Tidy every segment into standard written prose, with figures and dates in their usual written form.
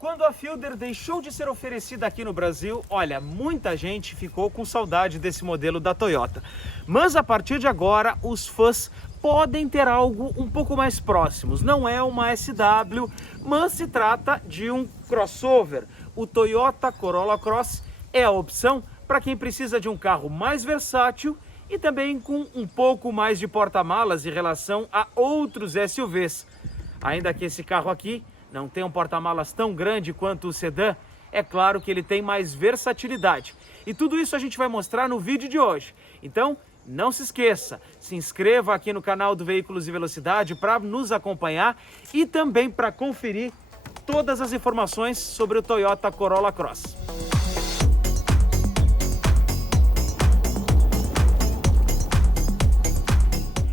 Quando a Fielder deixou de ser oferecida aqui no Brasil, olha, muita gente ficou com saudade desse modelo da Toyota. Mas a partir de agora, os fãs podem ter algo um pouco mais próximos. Não é uma SW, mas se trata de um crossover. O Toyota Corolla Cross é a opção para quem precisa de um carro mais versátil e também com um pouco mais de porta-malas em relação a outros SUVs. Ainda que esse carro aqui não tem um porta-malas tão grande quanto o sedã, é claro que ele tem mais versatilidade. E tudo isso a gente vai mostrar no vídeo de hoje. Então, não se esqueça, se inscreva aqui no canal do Veículos e Velocidade para nos acompanhar e também para conferir todas as informações sobre o Toyota Corolla Cross.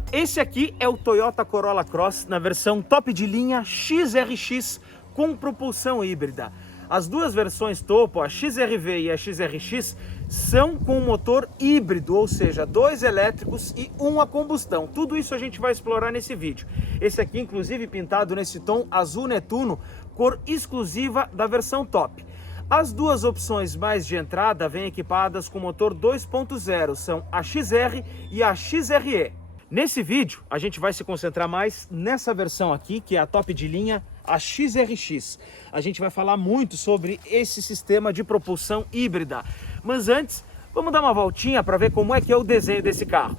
Esse aqui é o Toyota Corolla Cross na versão top de linha XRX com propulsão híbrida. As duas versões topo, a XRV e a XRX, são com motor híbrido, ou seja, 2 elétricos e 1 a combustão. Tudo isso a gente vai explorar nesse vídeo. Esse aqui, inclusive, pintado nesse tom azul Netuno, cor exclusiva da versão top. As duas opções mais de entrada vêm equipadas com motor 2.0, são a XR e a XRE. Nesse vídeo, a gente vai se concentrar mais nessa versão aqui, que é a top de linha, a XRX. A gente vai falar muito sobre esse sistema de propulsão híbrida. Mas antes, vamos dar uma voltinha para ver como é que é o desenho desse carro.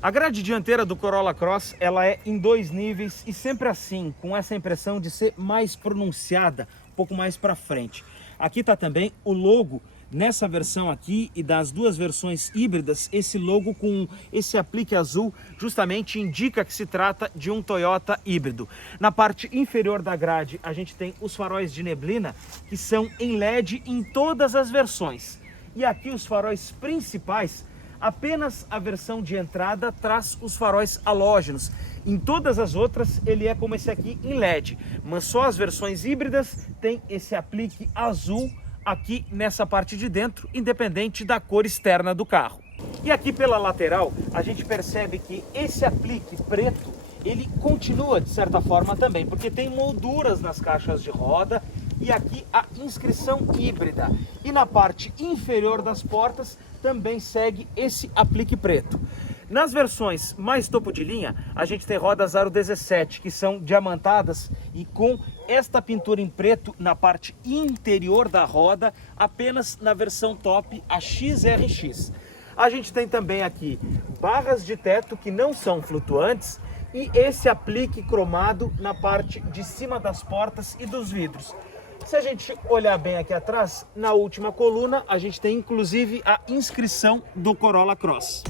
A grade dianteira do Corolla Cross, ela é em 2 níveis e sempre assim, com essa impressão de ser mais pronunciada, um pouco mais para frente. Aqui está também o logo, nessa versão aqui e das duas versões híbridas, esse logo com esse aplique azul justamente indica que se trata de um Toyota híbrido. Na parte inferior da grade a gente tem os faróis de neblina que são em LED em todas as versões. E aqui os faróis principais, apenas a versão de entrada traz os faróis halógenos. Em todas as outras ele é como esse aqui em LED, mas só as versões híbridas tem esse aplique azul aqui nessa parte de dentro, independente da cor externa do carro. E aqui pela lateral a gente percebe que esse aplique preto, ele continua de certa forma também, porque tem molduras nas caixas de roda e aqui a inscrição híbrida. E na parte inferior das portas também segue esse aplique preto. Nas versões mais topo de linha, a gente tem rodas aro 17, que são diamantadas e com esta pintura em preto na parte interior da roda, apenas na versão top, a XRX. A gente tem também aqui barras de teto que não são flutuantes e esse aplique cromado na parte de cima das portas e dos vidros. Se a gente olhar bem aqui atrás, na última coluna, a gente tem inclusive a inscrição do Corolla Cross.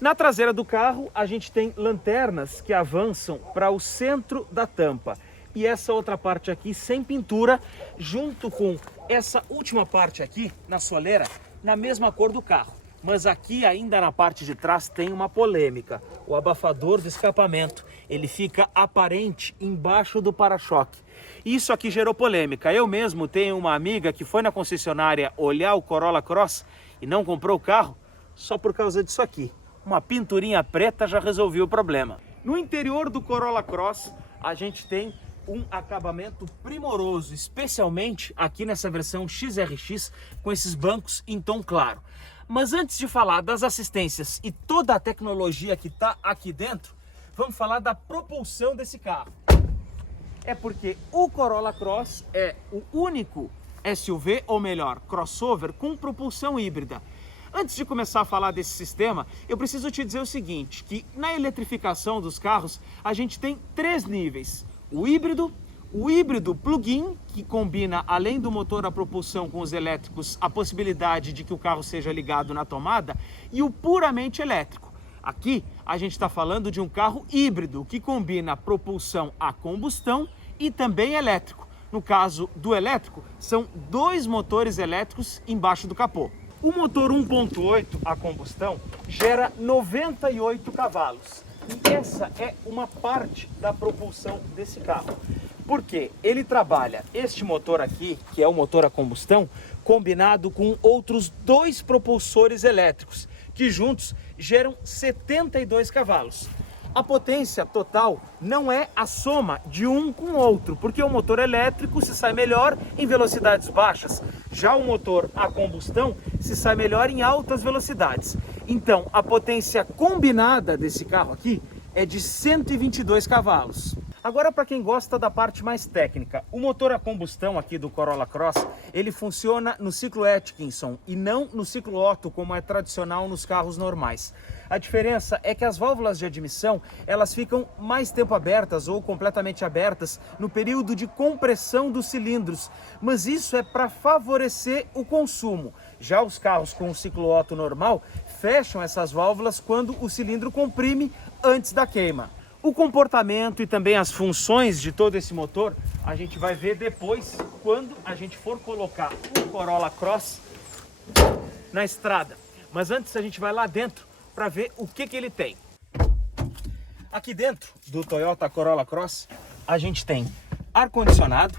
Na traseira do carro, a gente tem lanternas que avançam para o centro da tampa. E essa outra parte aqui sem pintura, junto com essa última parte aqui, na soleira, na mesma cor do carro. Mas aqui ainda na parte de trás tem uma polêmica. O abafador de escapamento, ele fica aparente embaixo do para-choque. Isso aqui gerou polêmica. Eu mesmo tenho uma amiga que foi na concessionária olhar o Corolla Cross e não comprou o carro só por causa disso aqui. Uma pinturinha preta já resolveu o problema. No interior do Corolla Cross, a gente tem um acabamento primoroso, especialmente aqui nessa versão XRX, com esses bancos em tom claro. Mas antes de falar das assistências e toda a tecnologia que está aqui dentro, vamos falar da propulsão desse carro. É porque o Corolla Cross é o único SUV, ou melhor, crossover, com propulsão híbrida. Antes de começar a falar desse sistema, eu preciso te dizer o seguinte, que na eletrificação dos carros, a gente tem 3 níveis. O híbrido plug-in, que combina, além do motor a propulsão com os elétricos, a possibilidade de que o carro seja ligado na tomada, e o puramente elétrico. Aqui, a gente está falando de um carro híbrido, que combina propulsão a combustão e também elétrico. No caso do elétrico, são 2 motores elétricos embaixo do capô. O motor 1.8 a combustão gera 98 cavalos. E essa é uma parte da propulsão desse carro. Porque ele trabalha este motor aqui, que é o motor a combustão, combinado com outros 2 propulsores elétricos, que juntos geram 72 cavalos. A potência total não é a soma de um com o outro, porque o motor elétrico se sai melhor em velocidades baixas, já o motor a combustão se sai melhor em altas velocidades. Então, a potência combinada desse carro aqui é de 122 cavalos. Agora, para quem gosta da parte mais técnica, o motor a combustão aqui do Corolla Cross, ele funciona no ciclo Atkinson e não no ciclo Otto, como é tradicional nos carros normais. A diferença é que as válvulas de admissão, elas ficam mais tempo abertas ou completamente abertas no período de compressão dos cilindros, mas isso é para favorecer o consumo. Já os carros com o ciclo Otto normal fecham essas válvulas quando o cilindro comprime antes da queima. O comportamento e também as funções de todo esse motor a gente vai ver depois, quando a gente for colocar o Corolla Cross na estrada. Mas antes a gente vai lá dentro para ver o que ele tem. Aqui dentro do Toyota Corolla Cross a gente tem ar-condicionado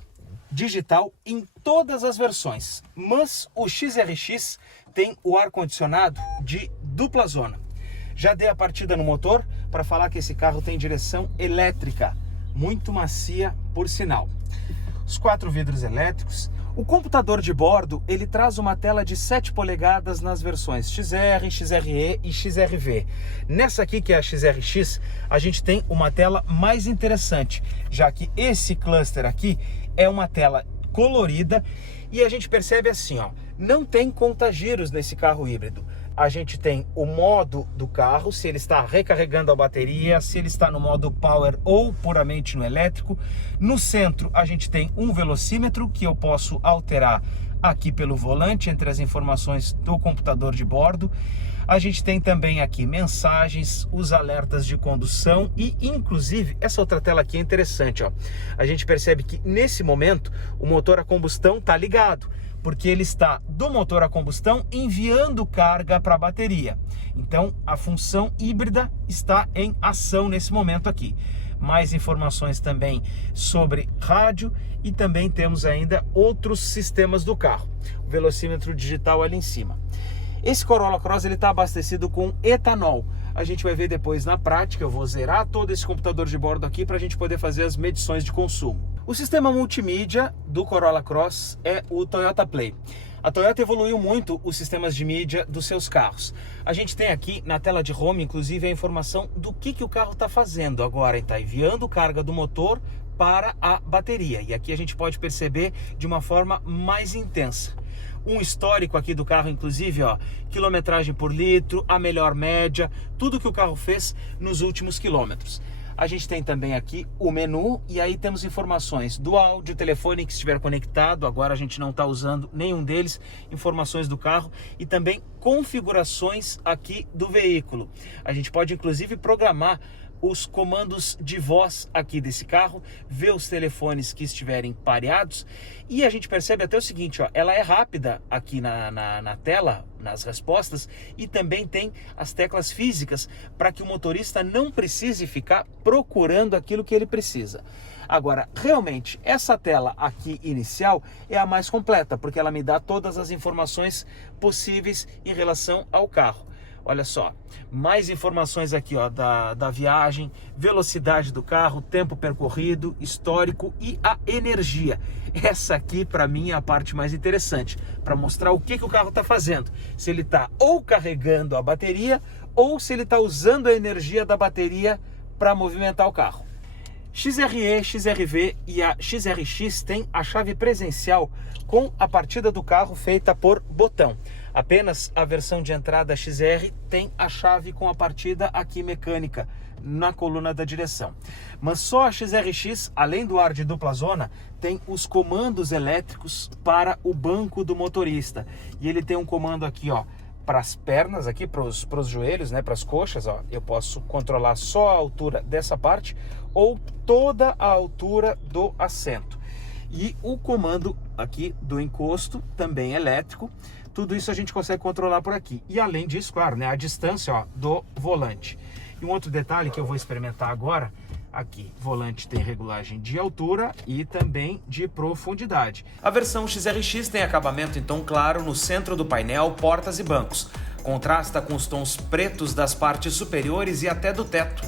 digital em todas as versões, mas o XRX tem o ar-condicionado de dupla zona. Já dei a partida no motor para falar que esse carro tem direção elétrica, muito macia por sinal. Os 4 vidros elétricos. O computador de bordo, ele traz uma tela de 7 polegadas nas versões XR, XRE e XRV. Nessa aqui, que é a XRX, a gente tem uma tela mais interessante, já que esse cluster aqui é uma tela colorida e a gente percebe assim, ó, não tem conta-giros nesse carro híbrido. A gente tem o modo do carro, se ele está recarregando a bateria, se ele está no modo power ou puramente no elétrico. No centro a gente tem um velocímetro que eu posso alterar aqui pelo volante entre as informações do computador de bordo. A gente tem também aqui mensagens, os alertas de condução e inclusive essa outra tela aqui é interessante, ó. A gente percebe que nesse momento o motor a combustão está ligado, porque ele está do motor a combustão enviando carga para a bateria. Então a função híbrida está em ação nesse momento aqui. Mais informações também sobre rádio e também temos ainda outros sistemas do carro. O velocímetro digital ali em cima. Esse Corolla Cross ele está abastecido com etanol. A gente vai ver depois na prática, eu vou zerar todo esse computador de bordo aqui para a gente poder fazer as medições de consumo. O sistema multimídia do Corolla Cross é o Toyota Play. A Toyota evoluiu muito os sistemas de mídia dos seus carros. A gente tem aqui na tela de home, inclusive, a informação do que o carro está fazendo agora. Está enviando carga do motor para a bateria. E aqui a gente pode perceber de uma forma mais intensa. Um histórico aqui do carro, inclusive, ó, quilometragem por litro, a melhor média, tudo que o carro fez nos últimos quilômetros. A gente tem também aqui o menu e aí temos informações do áudio, telefone que estiver conectado, agora a gente não está usando nenhum deles, informações do carro e também configurações aqui do veículo. A gente pode inclusive programar os comandos de voz aqui desse carro, ver os telefones que estiverem pareados e a gente percebe até o seguinte, ó, ela é rápida aqui na tela, nas respostas e também tem as teclas físicas para que o motorista não precise ficar procurando aquilo que ele precisa. Agora, realmente, essa tela aqui inicial é a mais completa, porque ela me dá todas as informações possíveis em relação ao carro. Olha só, mais informações aqui ó, da viagem, velocidade do carro, tempo percorrido, histórico e a energia. Essa aqui para mim é a parte mais interessante, para mostrar o que o carro está fazendo. Se ele está ou carregando a bateria ou se ele está usando a energia da bateria para movimentar o carro. XRE, XRV e a XRX tem a chave presencial com a partida do carro feita por botão. Apenas a versão de entrada XR tem a chave com a partida aqui mecânica na coluna da direção. Mas só a XRX, além do ar de dupla zona, tem os comandos elétricos para o banco do motorista. E ele tem um comando aqui, ó, para as pernas, aqui para os joelhos, né, para as coxas, ó, eu posso controlar só a altura dessa parte ou toda a altura do assento. E o comando aqui do encosto, também elétrico, tudo isso a gente consegue controlar por aqui. E além disso, claro, né, a distância ó, do volante. E um outro detalhe que eu vou experimentar agora, Aqui, volante tem regulagem de altura e também de profundidade. A versão XRX tem acabamento em tom claro no centro do painel, portas e bancos. Contrasta com os tons pretos das partes superiores e até do teto.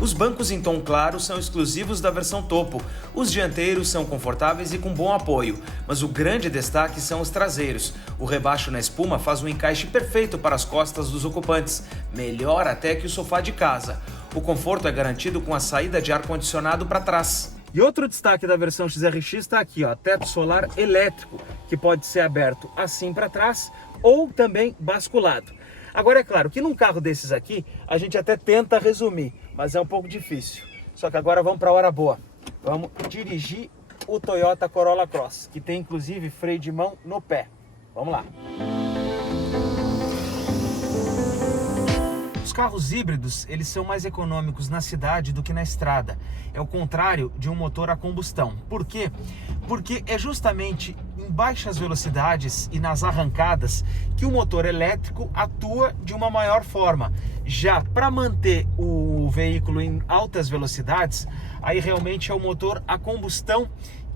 Os bancos em tom claro são exclusivos da versão topo. Os dianteiros são confortáveis e com bom apoio, mas o grande destaque são os traseiros. O rebaixo na espuma faz um encaixe perfeito para as costas dos ocupantes, melhor até que o sofá de casa. O conforto é garantido com a saída de ar-condicionado para trás. E outro destaque da versão XRX está aqui, ó, teto solar elétrico, que pode ser aberto assim para trás ou também basculado. Agora é claro que num carro desses aqui, a gente até tenta resumir, mas é um pouco difícil. Só que agora vamos para a hora boa. Vamos dirigir o Toyota Corolla Cross, que tem inclusive freio de mão no pé. Vamos lá. Os carros híbridos, eles são mais econômicos na cidade do que na estrada. É o contrário de um motor a combustão. Por quê? Porque é justamente em baixas velocidades e nas arrancadas que o motor elétrico atua de uma maior forma. Já para manter o veículo em altas velocidades, aí realmente é o motor a combustão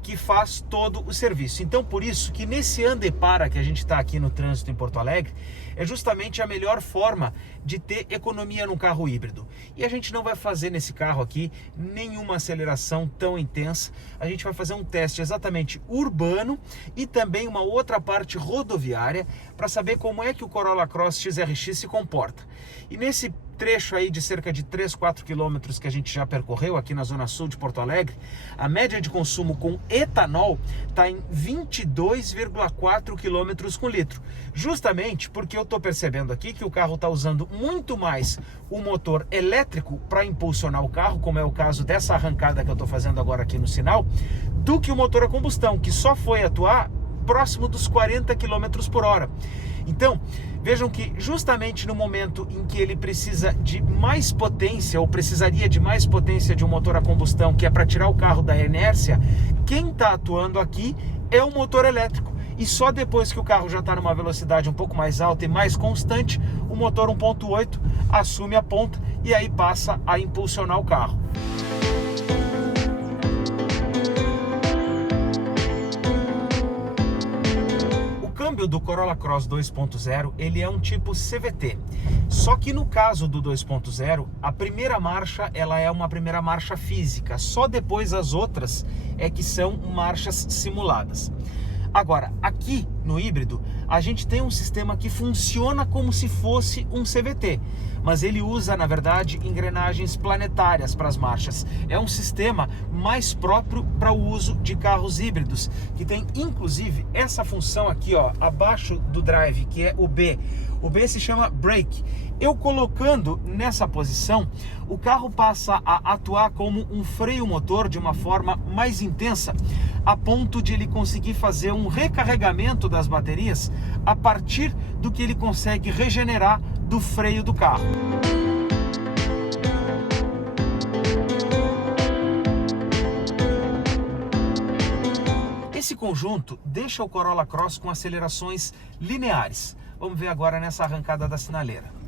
que faz todo o serviço. Então, por isso que nesse anda e para que a gente está aqui no trânsito em Porto Alegre, é justamente a melhor forma de ter economia num carro híbrido. E a gente não vai fazer nesse carro aqui nenhuma aceleração tão intensa. A gente vai fazer um teste exatamente urbano e também uma outra parte rodoviária para saber como é que o Corolla Cross XRX se comporta. E nesse trecho aí de cerca de 3, 4 quilômetros que a gente já percorreu aqui na zona sul de Porto Alegre, a média de consumo com etanol está em 22,4 quilômetros com litro. Justamente porque eu estou percebendo aqui que o carro está usando muito mais o motor elétrico para impulsionar o carro, como é o caso dessa arrancada que eu estou fazendo agora aqui no sinal, do que o motor a combustão, que só foi atuar próximo dos 40 km por hora. Então, vejam que justamente no momento em que ele precisa de mais potência, ou precisaria de mais potência de um motor a combustão, que é para tirar o carro da inércia, quem está atuando aqui é o motor elétrico. E só depois que o carro já está numa velocidade um pouco mais alta e mais constante, o motor 1.8 assume a ponta e aí passa a impulsionar o carro. O câmbio do Corolla Cross 2.0, ele é um tipo CVT. Só que no caso do 2.0, a primeira marcha, ela é uma primeira marcha física. Só depois as outras é que são marchas simuladas. Agora, aqui no híbrido, a gente tem um sistema que funciona como se fosse um CVT, mas ele usa, na verdade, engrenagens planetárias para as marchas. É um sistema mais próprio para o uso de carros híbridos, que tem inclusive essa função aqui, ó, abaixo do drive, que é o B. O B se chama brake. Eu colocando nessa posição, o carro passa a atuar como um freio motor de uma forma mais intensa, a ponto de ele conseguir fazer um recarregamento das baterias a partir do que ele consegue regenerar do freio do carro. Esse conjunto deixa o Corolla Cross com acelerações lineares. Vamos ver agora nessa arrancada da sinaleira.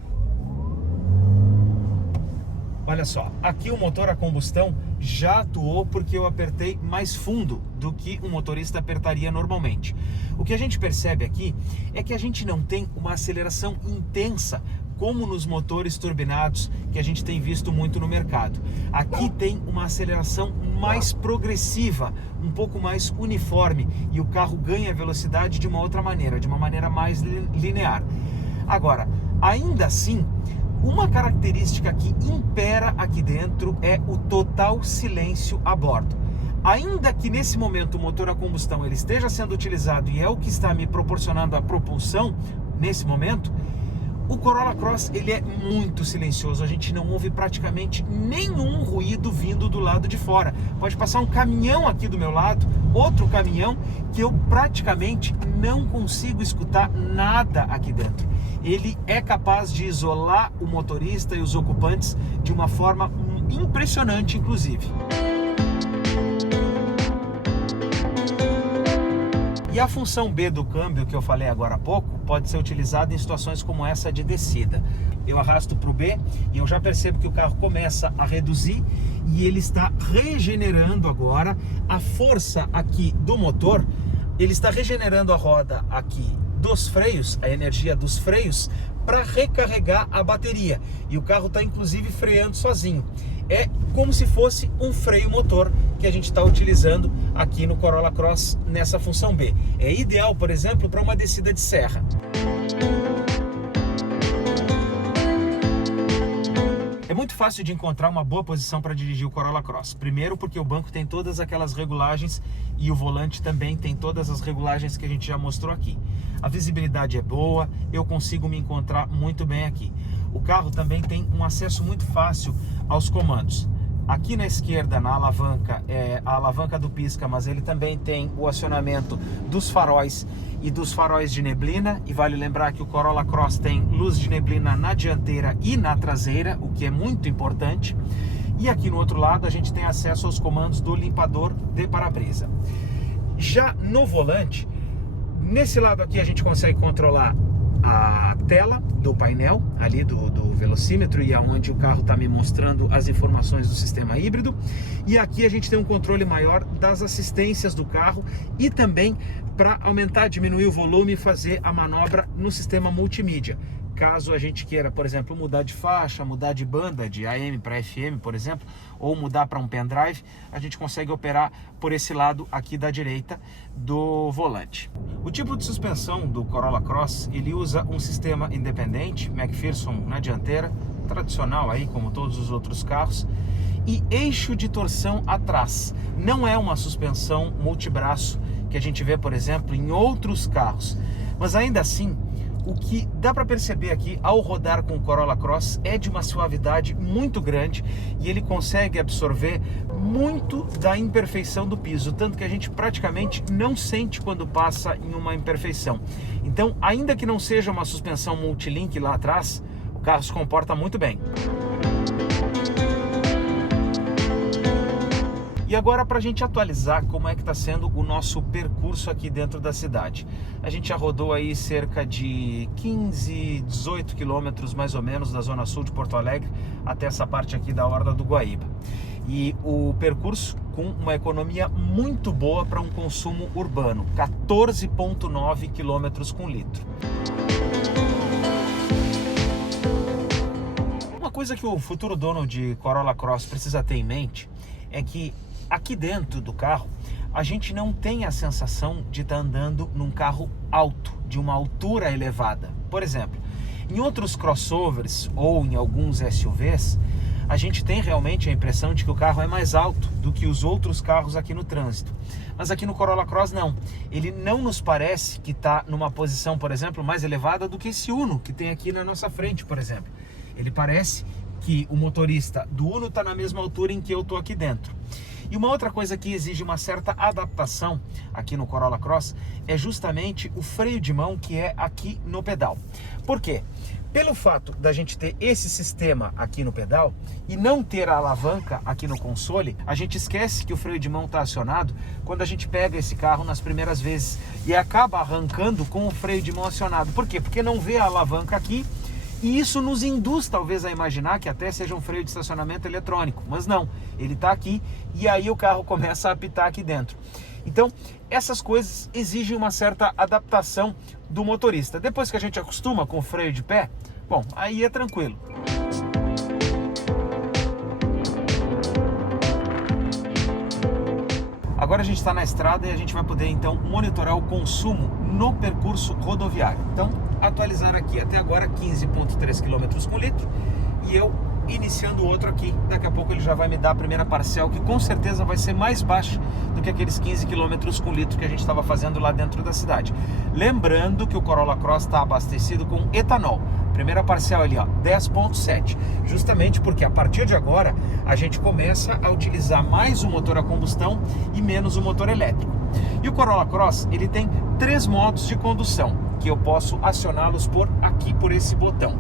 Olha só, aqui o motor a combustão já atuou porque eu apertei mais fundo do que um motorista apertaria normalmente. O que a gente percebe aqui é que a gente não tem uma aceleração intensa como nos motores turbinados que a gente tem visto muito no mercado. Aqui tem uma aceleração mais progressiva, um pouco mais uniforme, e o carro ganha velocidade de uma outra maneira, de uma maneira mais linear. Agora, ainda assim, uma característica que impera aqui dentro é o total silêncio a bordo. Ainda que nesse momento o motor a combustão ele esteja sendo utilizado e é o que está me proporcionando a propulsão nesse momento, o Corolla Cross ele é muito silencioso. A gente não ouve praticamente nenhum ruído vindo do lado de fora. Pode passar um caminhão aqui do meu lado, outro caminhão, que eu praticamente não consigo escutar nada aqui dentro. Ele é capaz de isolar o motorista e os ocupantes de uma forma impressionante, inclusive. E a função B do câmbio que eu falei agora há pouco pode ser utilizada em situações como essa de descida. Eu arrasto para o B e eu já percebo que o carro começa a reduzir e ele está regenerando agora a força aqui do motor. Ele está regenerando a roda aqui dos freios, a energia dos freios, para recarregar a bateria. E o carro está inclusive freando sozinho. É como se fosse um freio motor que a gente está utilizando aqui no Corolla Cross nessa função B. É ideal, por exemplo, para uma descida de serra. É muito fácil de encontrar uma boa posição para dirigir o Corolla Cross. Primeiro porque o banco tem todas aquelas regulagens e o volante também tem todas as regulagens que a gente já mostrou aqui. A visibilidade é boa, eu consigo me encontrar muito bem aqui. O carro também tem um acesso muito fácil aos comandos. Aqui na esquerda, na alavanca, é a alavanca do pisca, mas ele também tem o acionamento dos faróis e dos faróis de neblina. E vale lembrar que o Corolla Cross tem luz de neblina na dianteira e na traseira, o que é muito importante. E aqui no outro lado a gente tem acesso aos comandos do limpador de para-brisa. Já no volante, nesse lado aqui a gente consegue controlar a tela do painel ali do velocímetro e aonde o carro está me mostrando as informações do sistema híbrido. E aqui a gente tem um controle maior das assistências do carro e também para aumentar, diminuir o volume e fazer a manobra no sistema multimídia. Caso a gente queira, por exemplo, mudar de faixa, mudar de banda, de AM para FM, por exemplo, ou mudar para um pendrive, a gente consegue operar por esse lado aqui da direita do volante. O tipo de suspensão do Corolla Cross, ele usa um sistema independente, McPherson na dianteira, tradicional aí como todos os outros carros, e eixo de torção atrás. Não é uma suspensão multibraço que a gente vê, por exemplo, em outros carros, mas ainda assim, o que dá para perceber aqui ao rodar com o Corolla Cross é de uma suavidade muito grande e ele consegue absorver muito da imperfeição do piso, tanto que a gente praticamente não sente quando passa em uma imperfeição. Então, ainda que não seja uma suspensão multilink lá atrás, o carro se comporta muito bem. E agora, para a gente atualizar como é que está sendo o nosso percurso aqui dentro da cidade. A gente já rodou aí cerca de 15, 18 quilômetros mais ou menos da zona sul de Porto Alegre até essa parte aqui da Horda do Guaíba. E o percurso com uma economia muito boa para um consumo urbano, 14,9 quilômetros com litro. Uma coisa que o futuro dono de Corolla Cross precisa ter em mente é que aqui dentro do carro, a gente não tem a sensação de estar andando num carro alto, de uma altura elevada. Por exemplo, em outros crossovers ou em alguns SUVs, a gente tem realmente a impressão de que o carro é mais alto do que os outros carros aqui no trânsito. Mas aqui no Corolla Cross não. Ele não nos parece que está numa posição, por exemplo, mais elevada do que esse Uno que tem aqui na nossa frente, por exemplo. Ele parece que o motorista do Uno está na mesma altura em que eu estou aqui dentro. E uma outra coisa que exige uma certa adaptação aqui no Corolla Cross é justamente o freio de mão que é aqui no pedal. Por quê? Pelo fato da gente ter esse sistema aqui no pedal e não ter a alavanca aqui no console, a gente esquece que o freio de mão está acionado quando a gente pega esse carro nas primeiras vezes e acaba arrancando com o freio de mão acionado. Por quê? Porque não vê a alavanca aqui. E isso nos induz talvez a imaginar que até seja um freio de estacionamento eletrônico, mas não, ele está aqui e aí o carro começa a apitar aqui dentro. Então, essas coisas exigem uma certa adaptação do motorista. Depois que a gente acostuma com o freio de pé, bom, aí é tranquilo. Agora a gente está na estrada e a gente vai poder então monitorar o consumo no percurso rodoviário. Então, atualizar aqui até agora 15,3 km com litro e eu iniciando outro aqui. Daqui a pouco ele já vai me dar a primeira parcial, que com certeza vai ser mais baixa do que aqueles 15 km com litro que a gente estava fazendo lá dentro da cidade. Lembrando que o Corolla Cross está abastecido com etanol. Primeira parcial ali, ó, 10,7. Justamente porque a partir de agora a gente começa a utilizar mais o motor a combustão e menos o motor elétrico. E o Corolla Cross, ele tem 3 modos de condução, que eu posso acioná-los por aqui, por esse botão.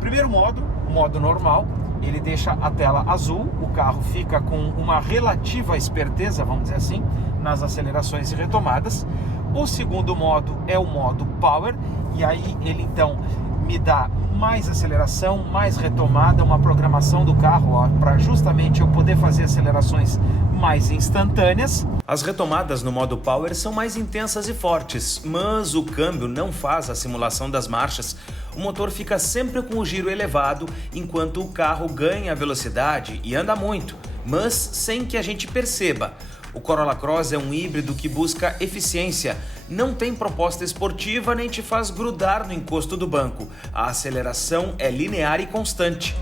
Primeiro modo, o modo normal, ele deixa a tela azul, o carro fica com uma relativa esperteza, vamos dizer assim, nas acelerações e retomadas. O segundo modo é o modo Power, e aí ele então me dá mais aceleração, mais retomada, uma programação do carro para justamente eu poder fazer acelerações mais instantâneas. As retomadas no modo Power são mais intensas e fortes, mas o câmbio não faz a simulação das marchas. O motor fica sempre com o giro elevado, enquanto o carro ganha velocidade e anda muito, mas sem que a gente perceba. O Corolla Cross é um híbrido que busca eficiência, não tem proposta esportiva nem te faz grudar no encosto do banco. A aceleração é linear e constante.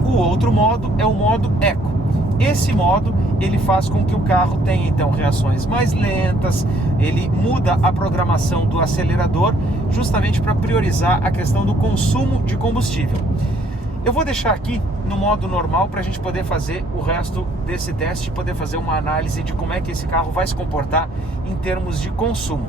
O outro modo é o modo Eco. Esse modo ele faz com que o carro tenha então reações mais lentas, ele muda a programação do acelerador justamente para priorizar a questão do consumo de combustível. Eu vou deixar aqui no modo normal para a gente poder fazer o resto desse teste, poder fazer uma análise de como é que esse carro vai se comportar em termos de consumo.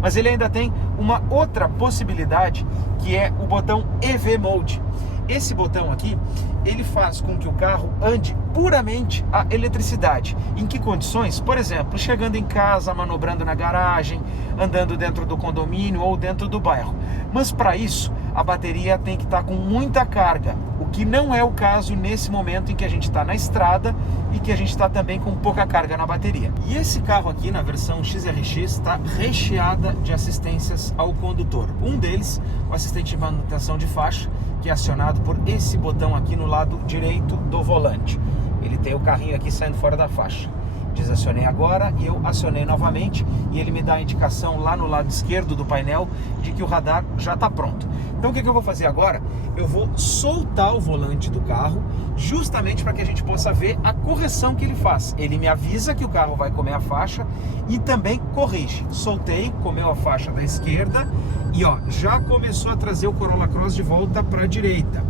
Mas ele ainda tem uma outra possibilidade, que é o botão EV Mode. Esse botão aqui, ele faz com que o carro ande puramente a eletricidade. Em que condições? Por exemplo, chegando em casa, manobrando na garagem, andando dentro do condomínio ou dentro do bairro. Mas para isso, a bateria tem que estar com muita carga, o que não é o caso nesse momento em que a gente está na estrada e que a gente está também com pouca carga na bateria. E esse carro aqui, na versão XRX, está recheada de assistências ao condutor. Um deles, o assistente de manutenção de faixa, que é acionado por esse botão aqui no lado direito do volante. Ele tem o carrinho aqui saindo fora da faixa. Desacionei agora e eu acionei novamente e ele me dá a indicação lá no lado esquerdo do painel de que o radar já está pronto. Então o que eu vou fazer agora? Eu vou soltar o volante do carro justamente para que a gente possa ver a correção que ele faz. Ele me avisa que o carro vai comer a faixa e também corrige. Soltei, comeu a faixa da esquerda e ó, já começou a trazer o Corolla Cross de volta para a direita.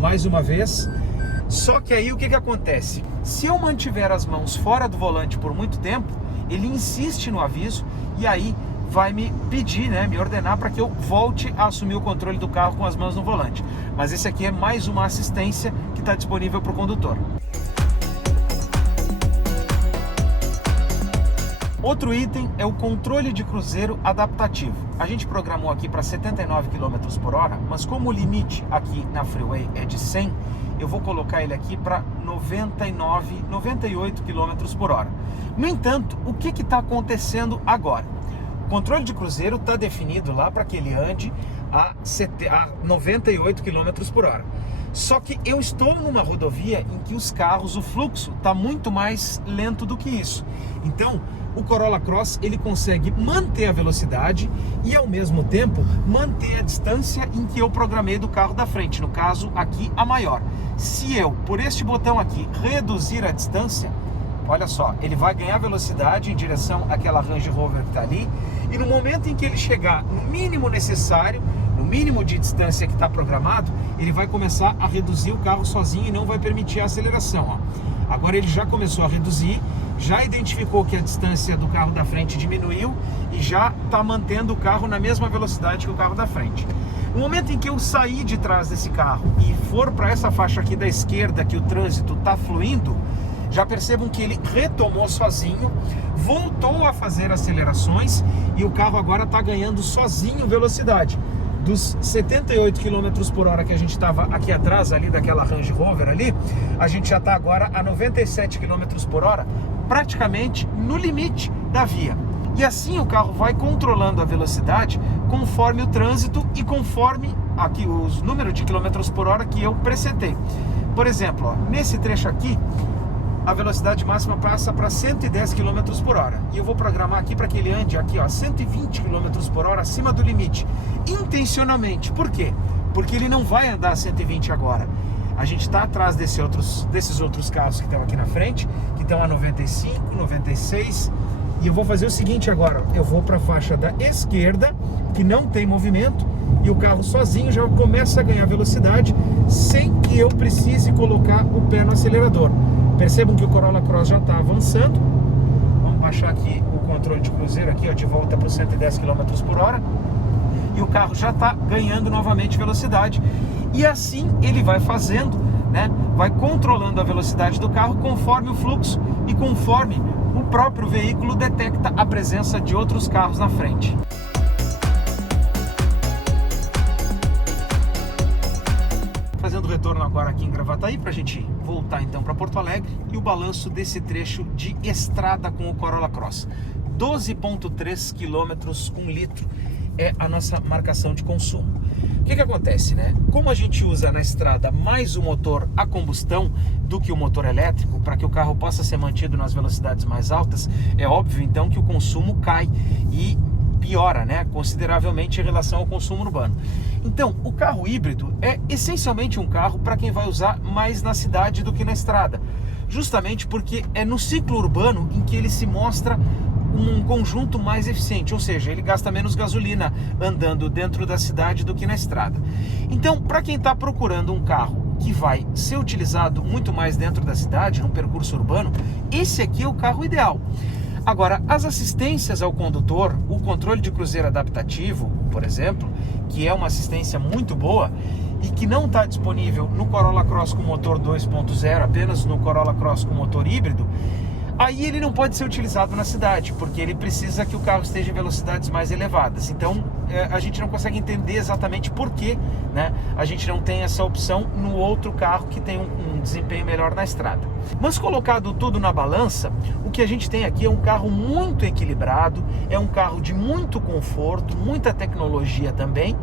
Mais uma vez. Só que aí o que acontece? Se eu mantiver as mãos fora do volante por muito tempo, ele insiste no aviso e aí vai me pedir, me ordenar para que eu volte a assumir o controle do carro com as mãos no volante. Mas esse aqui é mais uma assistência que está disponível para o condutor. Outro item é o controle de cruzeiro adaptativo. A gente programou aqui para 79 km por hora, mas como o limite aqui na freeway é de 100, eu vou colocar ele aqui para 98 km por hora. No entanto, o que está acontecendo agora? O controle de cruzeiro está definido lá para que ele ande a 98 km por hora. Só que eu estou numa rodovia em que os carros, o fluxo está muito mais lento do que isso. Então, o Corolla Cross ele consegue manter a velocidade e ao mesmo tempo manter a distância em que eu programei do carro da frente, no caso aqui a maior. Se eu, por este botão aqui, reduzir a distância, olha só, ele vai ganhar velocidade em direção àquela Range Rover que está ali e no momento em que ele chegar no mínimo necessário, no mínimo de distância que está programado, ele vai começar a reduzir o carro sozinho e não vai permitir a aceleração. Ó. Agora ele já começou a reduzir, já identificou que a distância do carro da frente diminuiu e já está mantendo o carro na mesma velocidade que o carro da frente. No momento em que eu sair de trás desse carro e for para essa faixa aqui da esquerda que o trânsito está fluindo, já percebam que ele retomou sozinho, voltou a fazer acelerações e o carro agora está ganhando sozinho velocidade. Dos 78 km por hora que a gente estava aqui atrás, ali daquela Range Rover ali, a gente já está agora a 97 km por hora, praticamente no limite da via. E assim o carro vai controlando a velocidade conforme o trânsito e conforme aqui os números de quilômetros por hora que eu presetei. Por exemplo, ó, nesse trecho aqui, a velocidade máxima passa para 110 km por hora. E eu vou programar aqui para que ele ande aqui, ó, 120 km por hora acima do limite. Intencionalmente. Por quê? Porque ele não vai andar a 120 agora. A gente está atrás desses outros carros que estão aqui na frente, que estão a 95, 96. E eu vou fazer o seguinte agora. Eu vou para a faixa da esquerda, que não tem movimento. E o carro sozinho já começa a ganhar velocidade sem que eu precise colocar o pé no acelerador. Percebam que o Corolla Cross já está avançando. Vamos baixar aqui o controle de cruzeiro aqui, ó, de volta para os 110 km por hora. E o carro já está ganhando novamente velocidade. E assim ele vai fazendo né, vai controlando a velocidade do carro conforme o fluxo e conforme o próprio veículo detecta a presença de outros carros na frente. Fazendo retorno agora aqui em Gravataí para a gente voltar então para Porto Alegre e o balanço desse trecho de estrada com o Corolla Cross. 12,3 km 1 litro é a nossa marcação de consumo. O que acontece, né? Como a gente usa na estrada mais o motor a combustão do que o motor elétrico, para que o carro possa ser mantido nas velocidades mais altas, é óbvio então que o consumo cai e piora, né, consideravelmente em relação ao consumo urbano. Então, o carro híbrido é essencialmente um carro para quem vai usar mais na cidade do que na estrada, justamente porque é no ciclo urbano em que ele se mostra um conjunto mais eficiente, ou seja, ele gasta menos gasolina andando dentro da cidade do que na estrada. Então, para quem está procurando um carro que vai ser utilizado muito mais dentro da cidade, num percurso urbano, esse aqui é o carro ideal. Agora, as assistências ao condutor, o controle de cruzeiro adaptativo, por exemplo, que é uma assistência muito boa e que não está disponível no Corolla Cross com motor 2.0, apenas no Corolla Cross com motor híbrido, aí ele não pode ser utilizado na cidade, porque ele precisa que o carro esteja em velocidades mais elevadas. Então, a gente não consegue entender exatamente por que, né, a gente não tem essa opção no outro carro que tem um desempenho melhor na estrada. Mas colocado tudo na balança, o que a gente tem aqui é um carro muito equilibrado, é um carro de muito conforto, muita tecnologia também,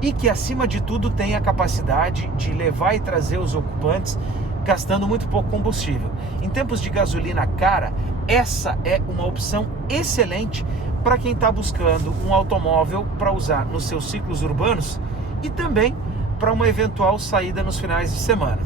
e que acima de tudo tem a capacidade de levar e trazer os ocupantes gastando muito pouco combustível. Em tempos de gasolina cara, essa é uma opção excelente para quem está buscando um automóvel para usar nos seus ciclos urbanos e também para uma eventual saída nos finais de semana.